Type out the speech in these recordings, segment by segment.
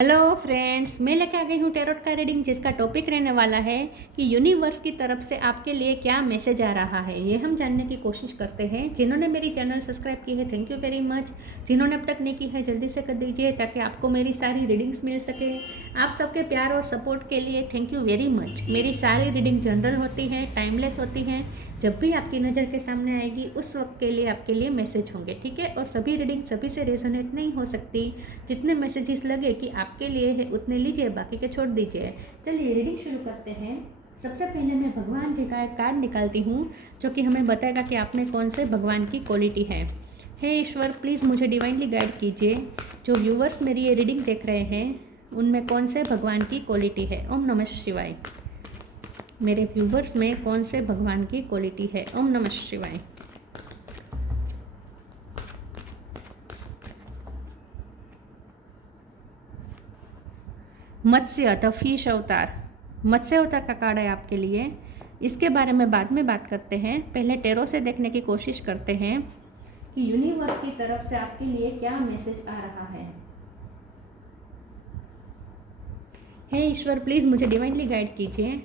Hello friends, मैं लेके आ गई हूँ टैरोट का रीडिंग, जिसका टॉपिक रहने वाला है कि यूनिवर्स की तरफ से आपके लिए क्या मैसेज आ रहा है। ये हम जानने की कोशिश करते हैं। जिन्होंने मेरी चैनल सब्सक्राइब की है, थैंक यू वेरी मच। जिन्होंने अब तक नहीं की है, जल्दी से कर दीजिए ताकि आपको मेरी सारी रीडिंग्स मिल सके। आप सबके प्यार और सपोर्ट के लिए थैंक यू वेरी मच। मेरी सारी रीडिंग जनरल होती है, टाइमलेस होती हैं। जब भी आपकी नज़र के सामने आएगी उस वक्त के लिए आपके लिए मैसेज होंगे, ठीक है। और सभी रीडिंग सभी से रेजोनेट नहीं हो सकती। जितने मैसेजेस लगे कि आपके लिए है उतने लीजिए, बाकी के छोड़ दीजिए। चलिए रीडिंग शुरू करते हैं। सबसे पहले मैं भगवान जी का एक कार्ड निकालती हूँ, जो कि हमें बताएगा कि आप में कौन से भगवान की क्वालिटी है। हे ईश्वर, प्लीज़ मुझे डिवाइनली गाइड कीजिए। जो व्यूवर्स मेरी ये रीडिंग देख रहे हैं उनमें कौन से भगवान की क्वालिटी है। ओम नमः शिवाय। मेरे व्यूवर्स में कौन से भगवान की क्वालिटी है। ओम नमः शिवाय। मत्स्य द फिश अवतार, मत्स्य अवतार का कार्ड है आपके लिए। इसके बारे में बाद में बात करते हैं। पहले टैरो से देखने की कोशिश करते हैं कि यूनिवर्स की तरफ से आपके लिए क्या मैसेज आ रहा है। हे ईश्वर, प्लीज़ मुझे डिवाइनली गाइड कीजिए।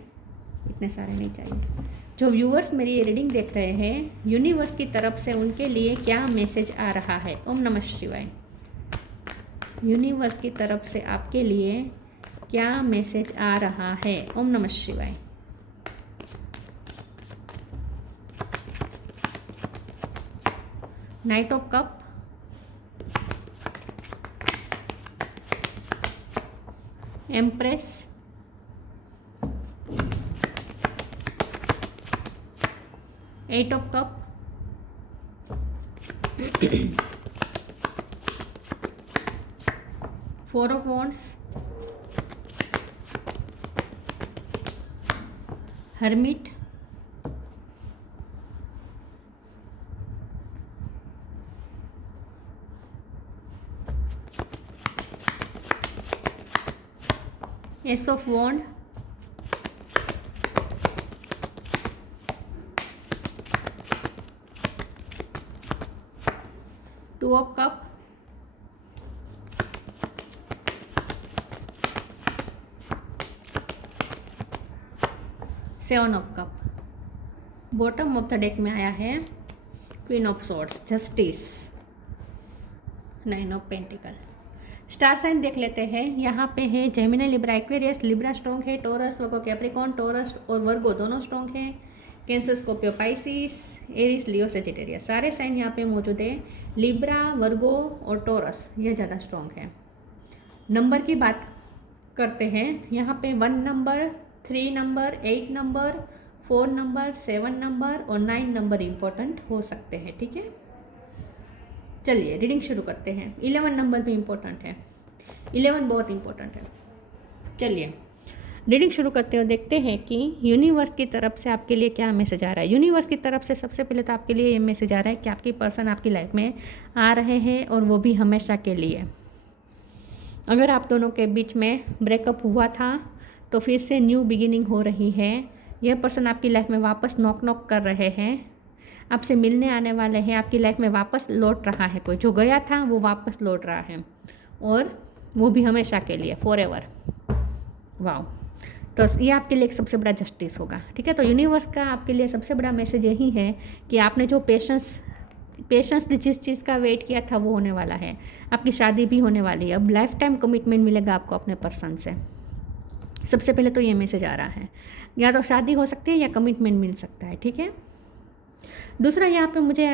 इतने सारे नहीं चाहिए। जो व्यूअर्स मेरी ये रीडिंग देख रहे हैं, यूनिवर्स की तरफ से उनके लिए क्या मैसेज आ रहा है। ओम नमः शिवाय। यूनिवर्स की तरफ से आपके लिए क्या मैसेज आ रहा है। ओम नमः शिवाय। Knight of cup, empress, eight of cup, four of wands, hermit, ace of wand, two of cup, seven of cup. Bottom of the deck में आया है queen of swords, justice, nine of pentacle. Star sign देख लेते हैं। यहाँ पे है Gemini, Libra, Aquarius. Libra strong है, टोरस, वर्गो, कैप्रिकॉर्न, टोरस और वर्गो दोनों स्ट्रॉन्ग है। Cancer, Scorpio, Pisces, Aries, Leo, Sagittarius, सारे साइन यहाँ पे मौजूद है। लिब्रा, वर्गो और टोरस ये ज़्यादा स्ट्रॉन्ग है। नंबर की बात करते हैं। यहाँ पे 1 number, 3 number, 8 number, 4 number, 7 number और 9 नंबर इम्पोर्टेंट हो सकते हैं, ठीक है। चलिए रीडिंग शुरू करते हैं। 11 नंबर भी इम्पोर्टेंट है, 11 बहुत इम्पोर्टेंट है। चलिए रीडिंग शुरू करते हो, देखते हैं कि यूनिवर्स की तरफ से आपके लिए क्या मैसेज आ रहा है। यूनिवर्स की तरफ से सबसे पहले तो आपके लिए ये मैसेज आ रहा है कि आपकी पर्सन आपकी लाइफ में आ रहे हैं, और वो भी हमेशा के लिए। अगर आप दोनों के बीच में ब्रेकअप हुआ था तो फिर से न्यू बिगिनिंग हो रही है। यह पर्सन आपकी लाइफ में वापस नॉक नॉक कर रहे हैं, आपसे मिलने आने वाले हैं, आपकी लाइफ में वापस लौट रहा है। कोई जो गया था वो वापस लौट रहा है, और वो भी हमेशा के लिए, फॉर एवर। वाओ, तो ये आपके लिए एक सबसे बड़ा जस्टिस होगा, ठीक है। तो यूनिवर्स का आपके लिए सबसे बड़ा मैसेज यही है कि आपने जो पेशेंस जिस चीज़ का वेट किया था वो होने वाला है। आपकी शादी भी होने वाली है। अब लाइफ टाइम कमिटमेंट मिलेगा आपको अपने पर्सन से। सबसे पहले तो ये मैसेज आ रहा है, या तो शादी हो सकती है या कमिटमेंट मिल सकता है, ठीक है। दूसरा यहाँ पे मुझे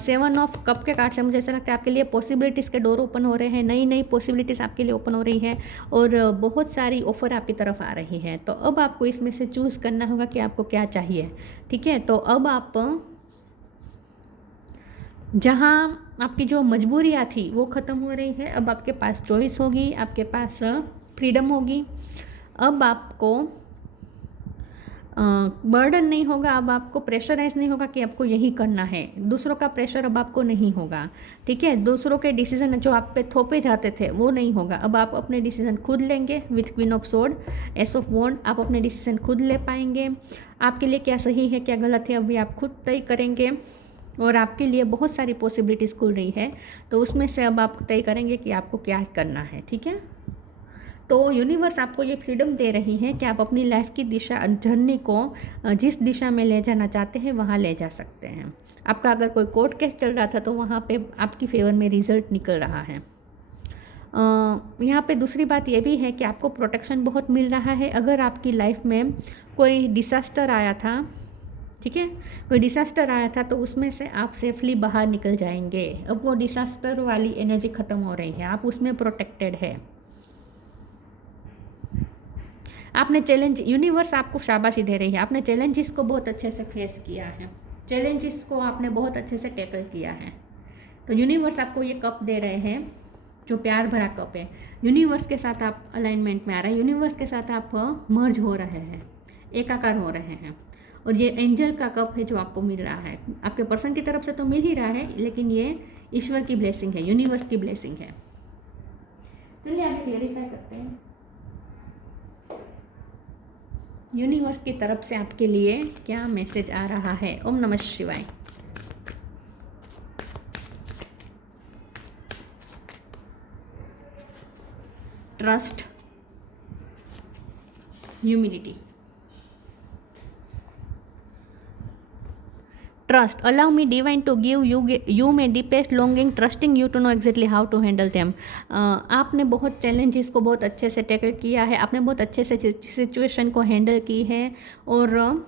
7 ऑफ कप के कार्ड से मुझे ऐसा लगता है आपके लिए पॉसिबिलिटीज़ के डोर ओपन हो रहे हैं। नई नई पॉसिबिलिटीज़ आपके लिए ओपन हो रही है, और बहुत सारी ऑफ़र आपकी तरफ आ रही है। तो अब आपको इसमें से चूज़ करना होगा कि आपको क्या चाहिए, ठीक है। तो अब आप जहाँ आपकी जो मजबूरियाँ थी वो ख़त्म हो रही है। अब आपके पास चॉइस होगी, आपके पास फ्रीडम होगी। अब आपको बर्डन नहीं होगा, अब आपको प्रेशराइज नहीं होगा कि आपको यही करना है। दूसरों का प्रेशर अब आपको नहीं होगा, ठीक है। दूसरों के डिसीजन जो आप पे थोपे जाते थे वो नहीं होगा। अब आप अपने डिसीजन खुद लेंगे। With queen of swords, ace of wands, आप अपने डिसीजन खुद ले पाएंगे। आपके लिए क्या सही है क्या गलत है अभी आप खुद तय करेंगे। और आपके लिए बहुत सारी पॉसिबिलिटीज़ खुल रही है, तो उसमें से अब आप तय करेंगे कि आपको क्या करना है, ठीक है। तो यूनिवर्स आपको ये फ्रीडम दे रही है कि आप अपनी लाइफ की दिशा जर्नी को जिस दिशा में ले जाना चाहते हैं वहाँ ले जा सकते हैं। आपका अगर कोई कोर्ट केस चल रहा था तो वहाँ पे आपकी फेवर में रिजल्ट निकल रहा है। यहाँ पे दूसरी बात ये भी है कि आपको प्रोटेक्शन बहुत मिल रहा है। अगर आपकी लाइफ में कोई डिसास्टर आया था, ठीक है, कोई डिसास्टर आया था तो उसमें से आप सेफली बाहर निकल जाएंगे। अब वो डिसास्टर वाली एनर्जी ख़त्म हो रही है, आप उसमें प्रोटेक्टेड है। आपने चैलेंज, यूनिवर्स आपको शाबाशी दे रही है, आपने चैलेंजेस को बहुत अच्छे से फेस किया है, चैलेंजेस को आपने बहुत अच्छे से टैकल किया है। तो यूनिवर्स आपको ये कप दे रहे हैं जो प्यार भरा कप है। यूनिवर्स के साथ आप अलाइनमेंट में आ रहे हैं, यूनिवर्स के साथ आप मर्ज हो रहे हैं, एकाकार हो रहे हैं। और ये एंजल का कप है जो आपको मिल रहा है, आपके पर्सन की तरफ से तो मिल ही रहा है, लेकिन ये ईश्वर की ब्लेसिंग है, यूनिवर्स की ब्लेसिंग है। चलिए आगे क्लेरिफाई करते हैं। यूनिवर्स की तरफ से आपके लिए क्या मैसेज आ रहा है। ओम नमः शिवाय। Trust, humility. Trust, allow me divine to give you my deepest longing trusting you to know exactly how to handle them. आपने बहुत चैलेंजेस को बहुत अच्छे से टैकल किया है, आपने बहुत अच्छे से सिचुएशन को हैंडल की है, और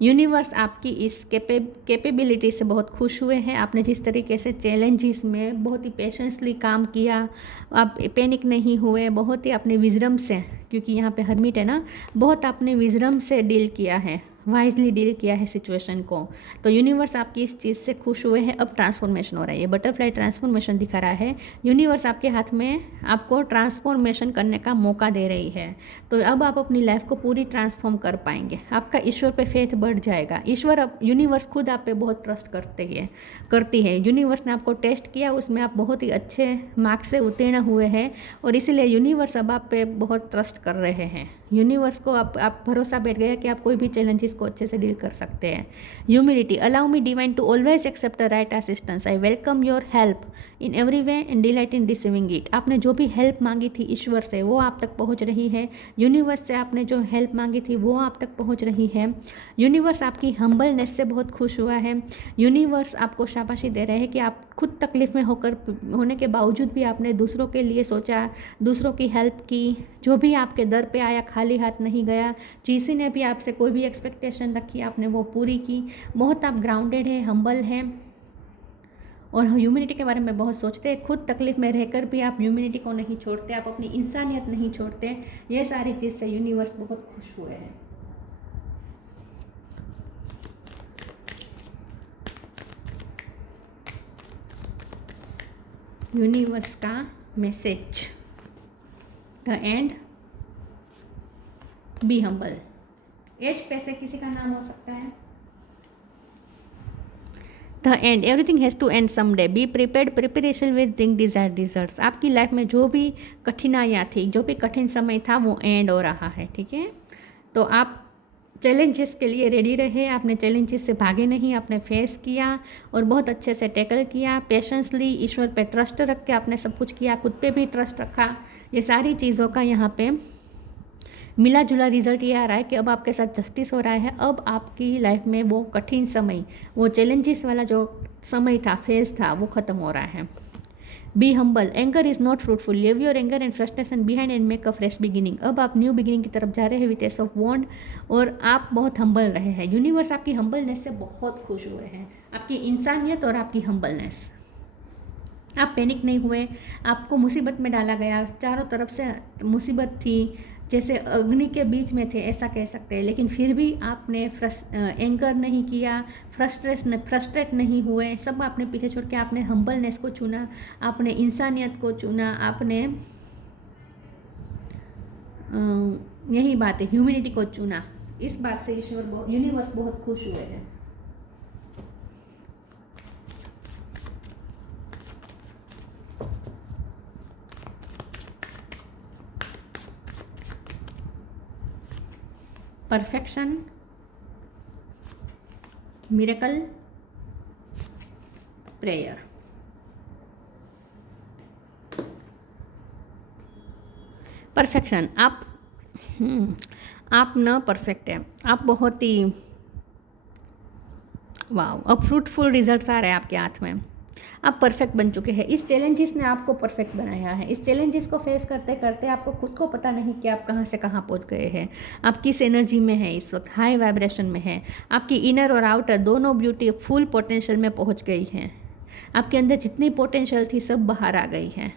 यूनिवर्स आपकी इस कैपेबिलिटी से बहुत खुश हुए हैं। आपने जिस तरीके से चैलेंजेस में बहुत ही पेशेंसली काम किया, आप पैनिक नहीं हुए, बहुत ही आपने विजडम से, क्योंकि यहाँ पे हर्मिट है ना, बहुत आपने विजडम से डील किया है, वाइजली डील किया है सिचुएशन को। तो यूनिवर्स आपकी इस चीज़ से खुश हुए हैं। अब ट्रांसफॉर्मेशन हो रहा है, ये बटरफ्लाई ट्रांसफॉर्मेशन दिखा रहा है। यूनिवर्स आपके हाथ में आपको ट्रांसफॉर्मेशन करने का मौका दे रही है। तो अब आप अपनी लाइफ को पूरी ट्रांसफॉर्म कर पाएंगे, आपका ईश्वर पे फेथ बढ़ जाएगा। ईश्वर, अब यूनिवर्स खुद आप पे बहुत ट्रस्ट करती है। यूनिवर्स ने आपको टेस्ट किया, उसमें आप बहुत ही अच्छे मार्क्स से उत्तीर्ण हुए हैं, और इसीलिए यूनिवर्स अब आप पे बहुत ट्रस्ट कर रहे हैं। यूनिवर्स को आप भरोसा बैठ गया कि आप कोई भी चैलेंजेस को अच्छे से डील कर सकते हैं। Humility, allow me divine to always accept the right assistance, I welcome your help in every way and delight in receiving it. आपने जो भी हेल्प मांगी थी ईश्वर से वो आप तक पहुंच रही है। यूनिवर्स से आपने जो हेल्प मांगी थी वो आप तक पहुंच रही है। यूनिवर्स आपकी हम्बलनेस से बहुत खुश हुआ है। यूनिवर्स आपको शाबाशी दे रहे हैं कि आप खुद तकलीफ में होने के बावजूद भी आपने दूसरों के लिए सोचा, दूसरों की हेल्प की, जो भी आपके दर पे आया खाली हाथ नहीं गया। किसी ने भी आपसे कोई भी एक्सपेक्टेशन रखी, आपने वो पूरी की। बहुत आप ग्राउंडेड है, हम्बल हैं, और ह्यूमैनिटी के बारे में बहुत सोचते हैं। खुद तकलीफ में रहकर भी आप ह्यूमैनिटी को नहीं छोड़ते, आप अपनी इंसानियत नहीं छोड़ते। ये सारी चीज़ से यूनिवर्स बहुत खुश हुए हैं। यूनिवर्स का message, the end, be humble. As पैसे किसी का नाम हो सकता है। The end, everything has to end someday, be prepared, preparation will bring desired results. आपकी लाइफ में जो भी कठिनाइयाँ थी, जो भी कठिन समय था, वो एंड हो रहा है, ठीक है। तो आप चैलेंजेस के लिए रेडी रहे, आपने चैलेंजेस से भागे नहीं, आपने फेस किया और बहुत अच्छे से टैकल किया। पेशेंसली ईश्वर पे ट्रस्ट रख के आपने सब कुछ किया, खुद पे भी ट्रस्ट रखा। ये सारी चीज़ों का यहाँ पे मिला जुला रिजल्ट ये आ रहा है कि अब आपके साथ जस्टिस हो रहा है। अब आपकी लाइफ में वो कठिन समय, वो चैलेंजेस वाला जो समय था, फेज था, वो ख़त्म हो रहा है। Be humble, anger is not fruitful, leave your anger and frustration behind and make a fresh beginning. अब आप न्यू बिगिनिंग की तरफ जा रहे हैं विद एस ऑफ वॉन्ड, और आप बहुत हम्बल रहे हैं। यूनिवर्स आपकी हम्बलनेस से बहुत खुश हुए हैं, आपकी इंसानियत और आपकी हम्बलनेस। आप पैनिक नहीं हुए, आपको मुसीबत में डाला गया, चारों तरफ से मुसीबत थी, जैसे अग्नि के बीच में थे ऐसा कह सकते हैं, लेकिन फिर भी आपने एंकर नहीं किया, फ्रस्ट्रेट नहीं हुए। सब आपने पीछे छोड़ के आपने हम्बलनेस को चुना, आपने इंसानियत को चुना, आपने यही बात है, ह्यूमैनिटी को चुना। इस बात से ईश्वर, यूनिवर्स बहुत खुश हुए हैं। Perfection, miracle, prayer. परफेक्शन। आप न परफेक्ट है, आप बहुत ही वाह, अब फ्रूटफुल रिजल्ट्स आ रहे हैं आपके हाथ में, आप परफेक्ट बन चुके हैं। इस चैलेंजेस ने आपको परफेक्ट बनाया है। इस चैलेंजेस को फेस करते करते आपको खुद को पता नहीं कि आप कहाँ से कहाँ पहुँच गए हैं, आप किस एनर्जी में है इस वक्त, हाई वाइब्रेशन में है। आपकी इनर और आउटर दोनों ब्यूटी फुल पोटेंशियल में पहुँच गई है। आपके अंदर जितनी पोटेंशियल थी सब बाहर आ गई है,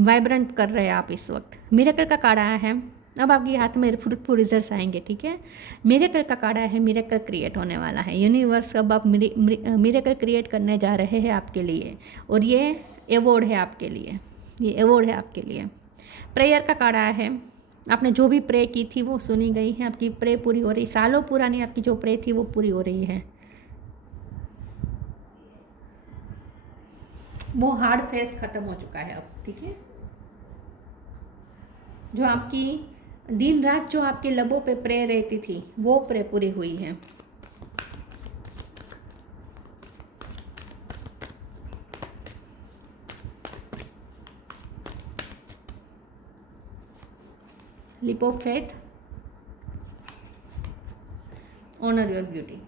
वाइब्रेंट कर रहे हैं आप इस वक्त। मिरेकल का कार्ड आया है, अब आपके हाथ में फ्रूटफुल रिजल्ट्स आएंगे, ठीक है। मिरेकल का कार्ड आया है, मिरेकल क्रिएट होने वाला है। यूनिवर्स अब आप मिरेकल क्रिएट करने जा रहे हैं आपके लिए, और ये अवॉर्ड है आपके लिए, ये अवॉर्ड है आपके लिए। प्रेयर का कार्ड आया है, आपने जो भी प्रे की थी वो सुनी गई है, आपकी प्रे पूरी हो रही, सालों पुरानी आपकी जो प्रे थी वो पूरी हो रही है। वो हार्ड फेस खत्म हो चुका है अब, ठीक है। जो आपकी दिन रात जो आपके लबों पे प्रे रहती थी वो प्रे पूरी हुई है। Leap of faith, honour your beauty.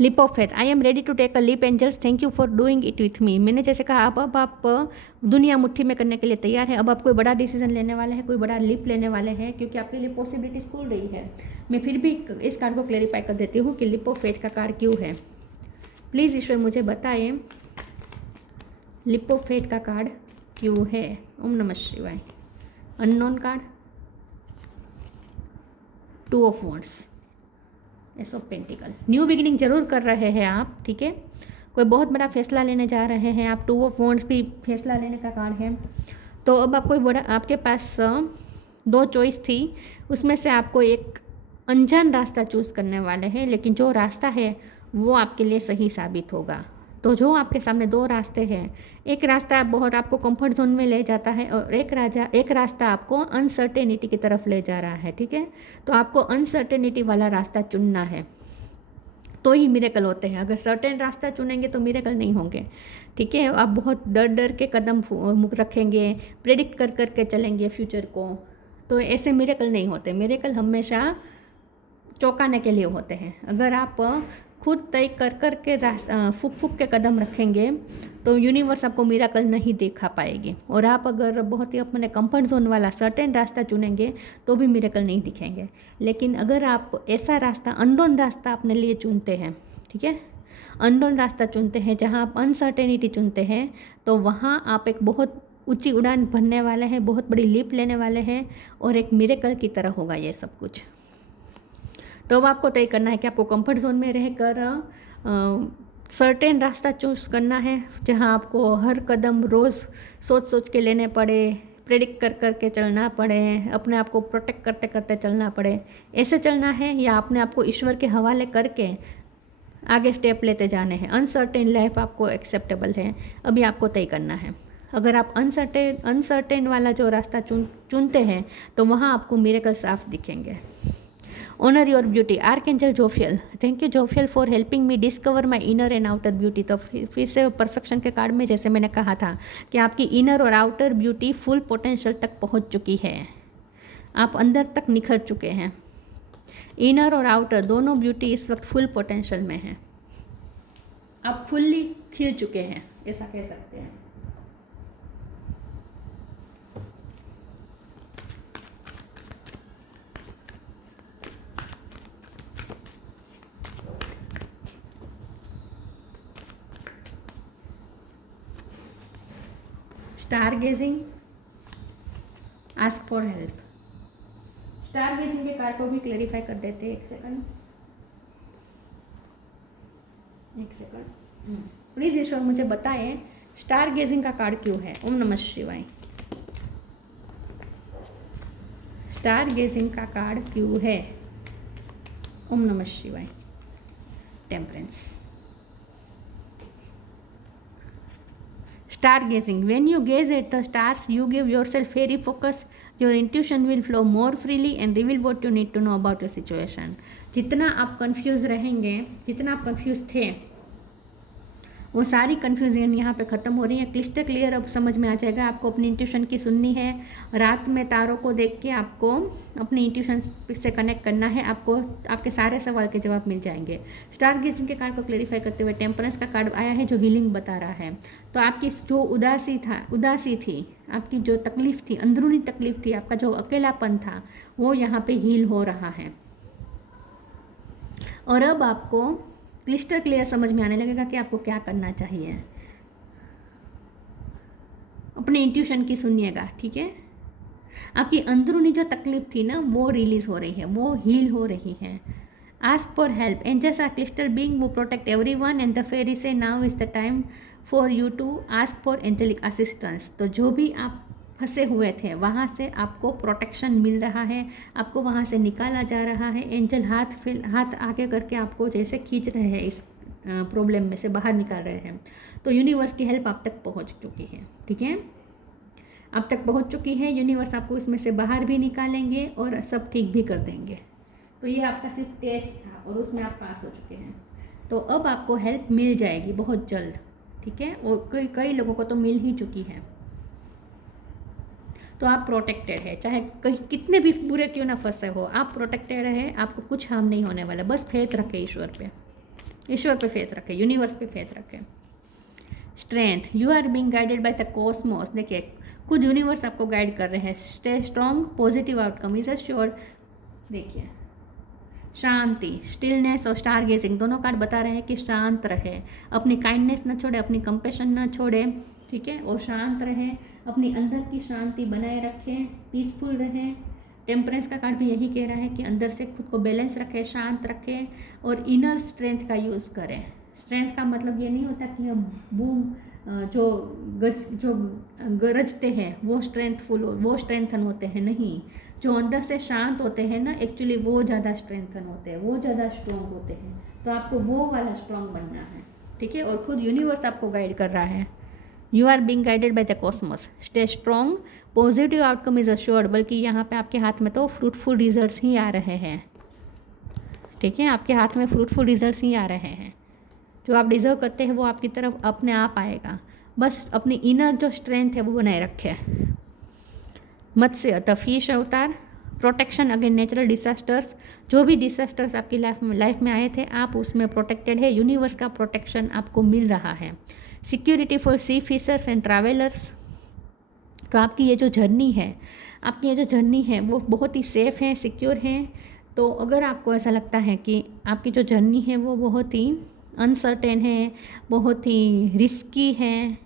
Leap of faith, I am ready to take a leap angels, thank you for doing it with me. मैंने जैसे कहा अब आप दुनिया मुट्ठी में करने के लिए तैयार है। अब आप कोई बड़ा डिसीजन लेने वाले हैं, कोई बड़ा लीप लेने वाले हैं, क्योंकि आपके लिए पॉसिबिलिटीज खुल रही है। मैं फिर भी इस कार्ड को क्लेरिफाई कर देती हूँ कि लिप ऑफ फेथ का कार्ड क्यों है। प्लीज़ ईश्वर मुझे बताएं लिप ऑफ फेथ का कार्ड क्यों है। ओम नमः शिवाय। Unknown card, two of wands, S of pentacle. New beginning जरूर कर रहे हैं आप, ठीक है। कोई बहुत बड़ा फैसला लेने जा रहे हैं आप। टू ऑफ वॉन्ड्स भी फैसला लेने का कार्ड है। तो अब आप कोई बड़ा, आपके पास दो चॉइस थी, उसमें से आपको एक अनजान रास्ता चूज़ करने वाले हैं, लेकिन जो रास्ता है वो आपके लिए सही साबित होगा। तो जो आपके सामने दो रास्ते हैं, एक रास्ता बहुत आपको कंफर्ट जोन में ले जाता है, और एक रास्ता आपको अनसर्टेनिटी की तरफ ले जा रहा है, ठीक है। तो आपको अनसर्टेनिटी वाला रास्ता चुनना है, तो ही मिरेकल होते हैं। अगर सर्टेन रास्ता चुनेंगे तो मिरेकल नहीं होंगे, ठीक है। आप बहुत डर डर के कदम रखेंगे, प्रेडिक्ट कर कर के चलेंगे फ्यूचर को, तो ऐसे मिरेकल नहीं होते। मिरेकल हमेशा चौंकाने के लिए होते हैं। अगर आप खुद तय कर कर के फूक फूक के कदम रखेंगे तो यूनिवर्स आपको मिरेकल नहीं दिखा पाएगी। और आप अगर बहुत ही अपने कंफर्ट जोन वाला सर्टेन रास्ता चुनेंगे तो भी मिरेकल नहीं दिखेंगे। लेकिन अगर आप ऐसा रास्ता, अननोन रास्ता अपने लिए चुनते हैं, ठीक है, अननोन रास्ता चुनते हैं, जहाँ आप अनसर्टेनिटी चुनते हैं, तो वहाँ आप एक बहुत ऊंची उड़ान भरने वाले हैं, बहुत बड़ी लीप लेने वाले हैं, और एक मिरेकल की तरह होगा ये सब कुछ। तो अब आपको तय करना है कि आपको कंफर्ट जोन में रहकर सर्टेन रास्ता चूज़ करना है, जहां आपको हर कदम रोज़ सोच सोच के लेने पड़े, प्रेडिक्ट कर कर के चलना पड़े, अपने आप को प्रोटेक्ट करते करते चलना पड़े, ऐसे चलना है, या अपने आप को ईश्वर के हवाले करके आगे स्टेप लेते जाने हैं। अनसर्टेन लाइफ आपको एक्सेप्टेबल है, अभी आपको तय करना है। अगर आप अनसर्टेन वाला जो रास्ता चुनते हैं तो वहाँ आपको मिरेकल साफ दिखेंगे। Honour your beauty, archangel Jophiel, thank you Jophiel for helping me discover my inner and outer beauty. तो फिर से परफेक्शन के कार्ड में जैसे मैंने कहा था कि आपकी इनर और आउटर ब्यूटी फुल पोटेंशियल तक पहुंच चुकी है, आप अंदर तक निखर चुके हैं। इनर और आउटर दोनों ब्यूटी इस वक्त फुल पोटेंशियल में है, आप फुल्ली खिल चुके हैं, ऐसा कह सकते हैं। Star gazing, ask for help. Star gazing के कार्ड को भी क्लेरिफाई कर देते हैं। एक सेकंड प्लीज ईश्वर मुझे बताएं स्टार गेजिंग का कार्ड क्यों है। ओम नमः शिवाय। स्टार गेजिंग का कार्ड क्यों है। ओम नमः शिवाय। Temperance. Stargazing, when you gaze at the stars, you give yourself very focus. Your intuition will flow more freely and reveal what you need to know about your situation. जितना आप confuse रहेंगे, जितना आप कंफ्यूज थे, वो सारी confusion यहाँ पे ख़त्म हो रही है, क्लिस्टर क्लियर अब समझ में आ जाएगा। आपको अपनी इंट्यूशन की सुननी है, रात में तारों को देख के आपको अपनी इंट्यूशन से कनेक्ट करना है, आपको आपके सारे सवाल के जवाब मिल जाएंगे। स्टार गेजिंग के कार्ड को क्लेरिफाई करते हुए टेम्परेंस का कार्ड आया है जो हीलिंग बता रहा है। तो आपकी जो उदासी थी, आपकी जो तकलीफ थी, अंदरूनी तकलीफ थी, आपका जो अकेलापन था, वो यहाँ पे हील हो रहा है। और अब आपको क्लिस्टर क्लियर समझ में आने लगेगा कि आपको क्या करना चाहिए। अपने इंट्यूशन की सुनिएगा, ठीक है। आपकी अंदरूनी जो तकलीफ थी ना, वो रिलीज हो रही है, वो हील हो रही है। Ask for help, angels are cluster being वो protect everyone and the fairy से now is the time for you to ask for angelic assistance. तो जो भी आप फंसे हुए थे वहाँ से आपको प्रोटेक्शन मिल रहा है, आपको वहाँ से निकाला जा रहा है। एंजल हाथ आगे करके आपको जैसे खींच रहे हैं, इस प्रॉब्लम में से बाहर निकाल रहे हैं। तो यूनिवर्स की हेल्प आप तक पहुँच चुकी है, ठीक है, आप तक पहुँच चुकी है। यूनिवर्स आपको इसमें से बाहर भी निकालेंगे और सब ठीक भी कर देंगे। तो ये आपका सिर्फ टेस्ट था और उसमें आप पास हो चुके हैं। तो अब आपको हेल्प मिल जाएगी बहुत जल्द, ठीक है, और कई लोगों को तो मिल ही चुकी है। तो आप प्रोटेक्टेड है, चाहे कहीं कितने भी बुरे क्यों ना फंसे हो, आप प्रोटेक्टेड है, आपको कुछ हार्म नहीं होने वाला। बस फेथ रखें ईश्वर पे फेथ रखें, यूनिवर्स पे फेथ रखें। Strength, you are being guided by the cosmos. देखिए खुद यूनिवर्स आपको गाइड कर रहे हैं। Stay strong, positive outcome is assured. देखिए शांति, स्टिलनेस और स्टार गेजिंग दोनों कार्ड बता रहे हैं कि शांत रहे, अपनी काइंडनेस न छोड़े, अपनी कंपेशन न छोड़े, ठीक है, और शांत रहे, अपनी अंदर की शांति बनाए रखें, पीसफुल रहें। टेम्परेंस का कार्ड भी यही कह रहा है कि अंदर से खुद को बैलेंस रखें, शांत रखें और इनर स्ट्रेंथ का यूज़ करें। स्ट्रेंथ का मतलब ये नहीं होता कि हम बूम जो गरजते हैं वो स्ट्रेंथन होते हैं, नहीं। जो अंदर से शांत होते हैं ना, एक्चुअली वो ज़्यादा स्ट्रेंथन होते हैं, वो ज़्यादा स्ट्रॉन्ग होते हैं। तो आपको वो वाला स्ट्रॉन्ग बनना है, ठीक है, और खुद यूनिवर्स आपको गाइड कर रहा है। You are being guided by the cosmos, stay strong, positive outcome is assured. बल्कि यहाँ पे आपके हाथ में तो फ्रूटफुल रिजल्ट्स ही आ रहे हैं, ठीक है, आपके हाथ में फ्रूटफुल रिजल्ट्स ही आ रहे हैं। जो आप डिजर्व करते हैं वो आपकी तरफ अपने आप आएगा। बस अपनी इनर जो स्ट्रेंथ है वो बनाए रखें। मत्स्य द फिश अवतार, प्रोटेक्शन अगेंस्ट नेचुरल डिसास्टर्स। जो भी डिसास्टर्स आपकी लाइफ में आए थे, आप उसमें प्रोटेक्टेड है, यूनिवर्स का प्रोटेक्शन आपको मिल रहा है। Security for sea fishers and travellers. तो आपकी ये जो जर्नी है वो बहुत ही सेफ़ है, सिक्योर है। तो अगर आपको ऐसा लगता है कि आपकी जो जर्नी है वो बहुत ही अनसर्टेन है, बहुत ही रिस्की है,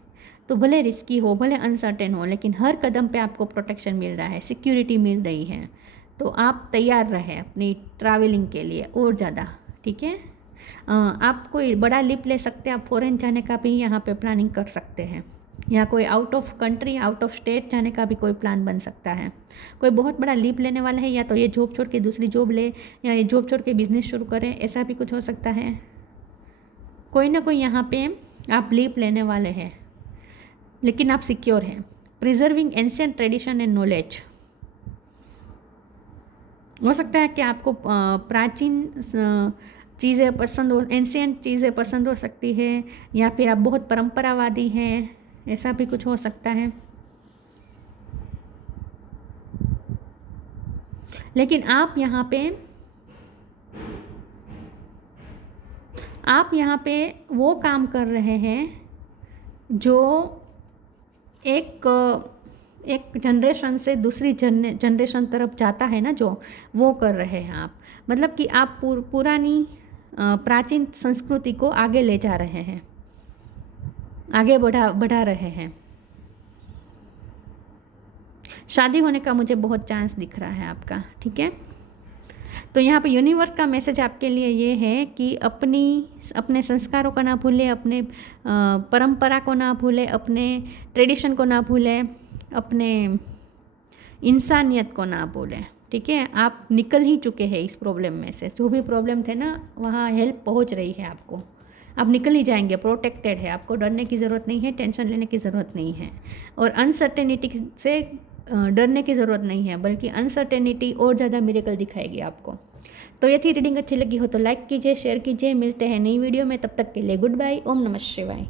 तो भले रिस्की हो, भले अनसर्टेन हो, लेकिन हर कदम पे आपको प्रोटेक्शन मिल रहा है, सिक्योरिटी मिल रही है। तो आप तैयार रहें अपनी ट्रैवलिंग के लिए और ज़्यादा, ठीक है। आप कोई बड़ा लिप ले सकते हैं, आप फॉरेन जाने का भी यहाँ पे प्लानिंग कर सकते हैं, या कोई out of country, out of state जाने का भी कोई प्लान बन सकता है। कोई बहुत बड़ा लीप लेने वाला है, या तो ये जॉब छोड़ के दूसरी जॉब ले, या ये जॉब छोड़ के बिजनेस शुरू करें, ऐसा भी कुछ हो सकता है। कोई ना कोई यहाँ पे आप लीप लेने वाले हैं, लेकिन आप सिक्योर हैं। Preserving ancient tradition and knowledge. हो सकता है कि आपको प्राचीन चीज़ें पसंद हो, एंशिएंट चीज़ें पसंद हो सकती है, या फिर आप बहुत परंपरावादी हैं, ऐसा भी कुछ हो सकता है। लेकिन आप यहाँ पे वो काम कर रहे हैं जो एक जनरेशन से दूसरी जनरेशन तरफ जाता है ना, जो वो कर रहे हैं आप। मतलब कि आप पुरानी प्राचीन संस्कृति को आगे ले जा रहे हैं, आगे बढ़ा रहे हैं। शादी होने का मुझे बहुत चांस दिख रहा है आपका, ठीक है। तो यहाँ पे यूनिवर्स का मैसेज आपके लिए ये है कि अपने संस्कारों को ना भूलें, अपने परंपरा को ना भूलें, अपने ट्रेडिशन को ना भूलें, अपने इंसानियत को ना भूलें, ठीक है। आप निकल ही चुके हैं इस प्रॉब्लम में से, जो भी प्रॉब्लम थे ना, वहाँ हेल्प पहुँच रही है आपको। आप निकल ही जाएंगे, प्रोटेक्टेड है, आपको डरने की ज़रूरत नहीं है, टेंशन लेने की ज़रूरत नहीं है, और अनसर्टेनिटी से डरने की ज़रूरत नहीं है, बल्कि अनसर्टेनिटी और ज़्यादा मिरेकल दिखाएगी आपको। तो ये थी रीडिंग। अच्छी लगी हो तो लाइक कीजिए, शेयर कीजिए। मिलते हैं नई वीडियो में, तब तक के लिए गुड बाय। ओम नमः शिवाय।